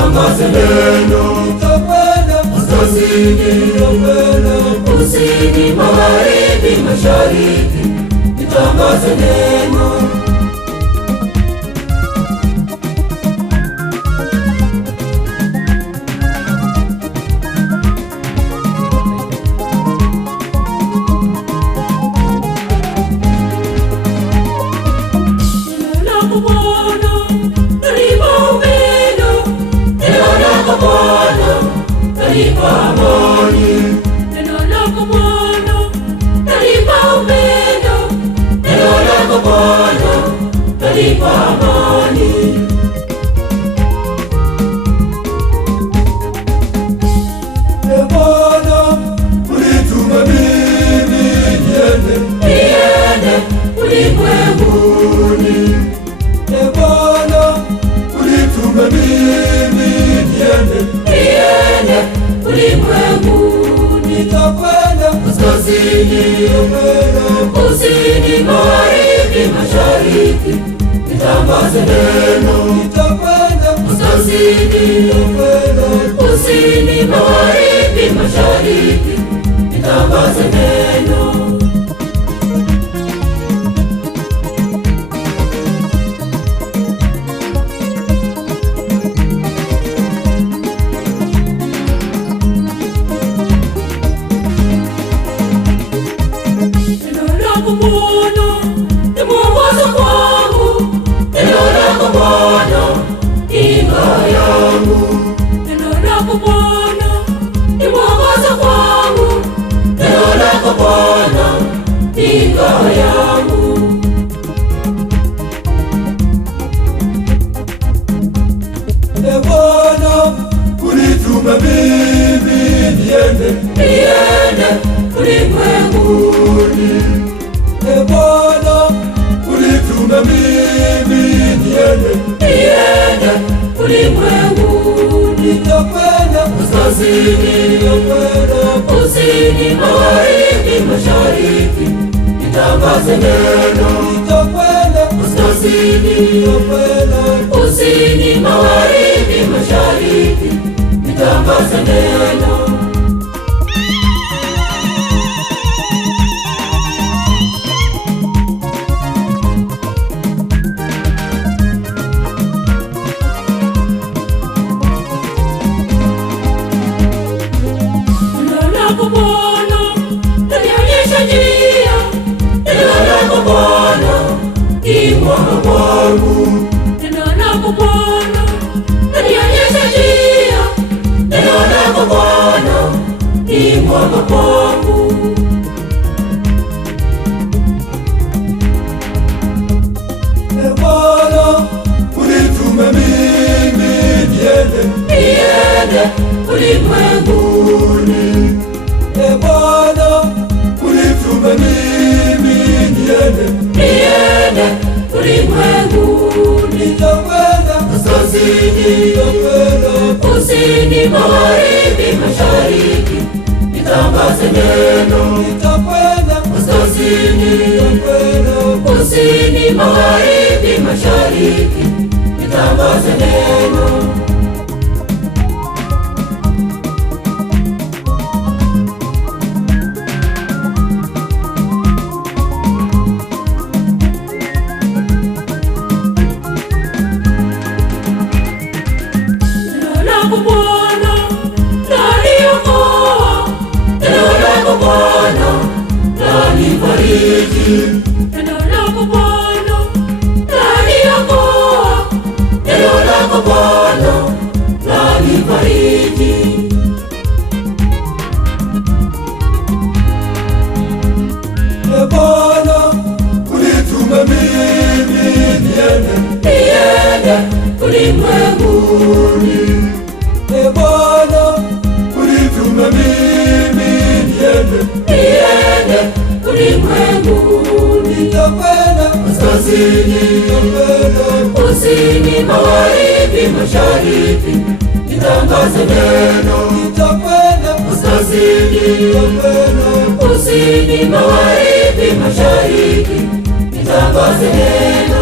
nitangaze neno. Nitakwenda kaskazini, kusini, magharibi, mashariki, nitangaze neno. Amani. Neno lako Bwana lanipa upendo, Neno lako Bwana lanipa amani. Ee Bwana, ulituma mimi niende ulimwenguni. Ee Bwana, ulituma mimi niende ulimwenguni. Nitakwenda kaskazini, kusini, magharibi, mashariki, nitangaze neno. Nitakwenda kaskazini, kusini, magharibi, mashariki, nitangaze neno. Ee Bwana, ulituma mimi niende ulimwenguni. Ee Bwana, ulituma mimi niende ulimwenguni. Nitakwenda kaskazini, kusini, magharibi, mashariki, nitangaze neno. Nitakwenda kaskazini, kusini, magharibi, mashariki, nitangaze neno. Neno lako Bwana lanionyesha njia, Neno lako Bwana ni mwanga kwangu. Ee Bwana, ulituma mimi niende ulimwenguni. Ee Bwana, ulituma mimi niende ulimwenguni. Nitakwenda kaskazini, kusini, magharibi, mashariki, nitangaze neno. Nitakwenda kaskazini, kusini, magharibi, mashariki, nitangaze neno. Neno lako Bwana laniokoa, Neno lako Bwana lanifariji. neno lako Bwana laniokoa, Neno lako Bwana lanifariji. Ee Bwana, ulituma mimi niende ulimwenguni. Ee Bwana, ulituma mimi niende ulimwenguni. Nitakwenda kaskazini, kusini, magharibi, mashariki, nitangaze neno. Nitakwenda kaskazini, kusini, magharibi, mashariki, nitangaze neno.